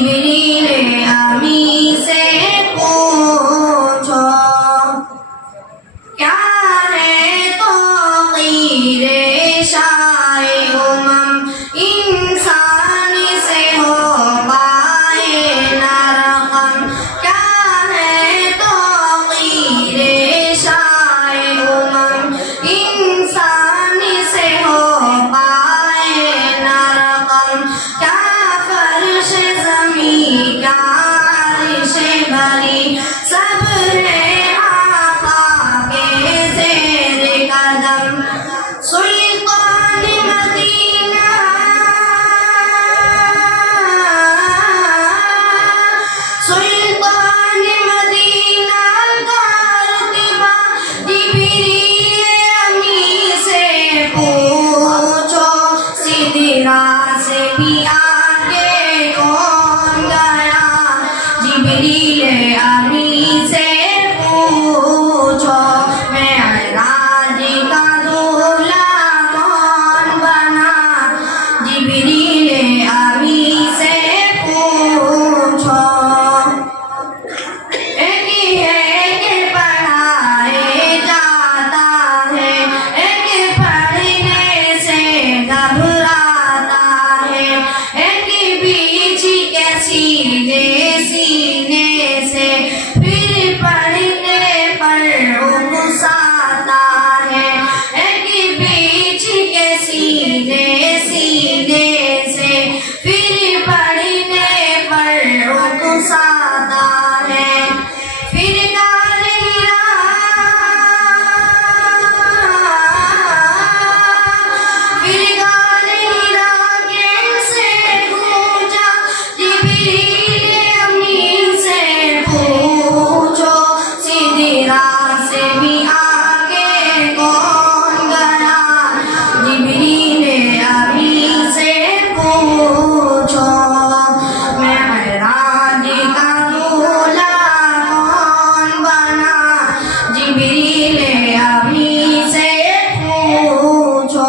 جبریل امی سے پوچھو کیا ہے توقیر شاہ امم انسان سے ہو پائے نہ رقم کیا ہے توقیر شاہ امم انسان سے ہو پائے نہ رقم کیا فرش زمین کا عرش بری سب ہے آقا کے زیر قدم سلطان مدینہ سلطان مدینہ کارتبہ جبریل امی سے پوچھو سدرا سے بھی آگے کون گیا جبریل امی سے پوچھو معراج کا دولہا کون بنا جبریل امی سے پوچھو ایک ہے کہ پڑھائے جاتا ہے ایک پڑھنے سے گھبراتا ہے ایک بیچ کے سیدھے سینے سے پھر پڑھنے پر اکساتا ہے ایک بیچ کے سیدھے سینے سے پھر پڑھنے پر اکساتا ہے پھر گال ہیرا کیسے پوچھا جبریل امی سے پوچھو سدرا سے بھی آگے کون گیا جبریل امی سے پوچھو معراج کا دولہا کون بنا جبریل امی سے پوچھو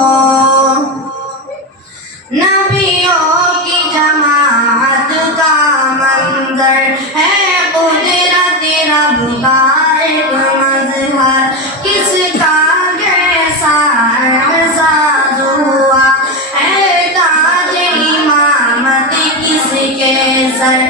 نبیوں کی جماعت کا منظر ہے قدرت رب کا ایک مظہر کس کا کیسا احساس ہوا ہے تاج امامت کس کے سر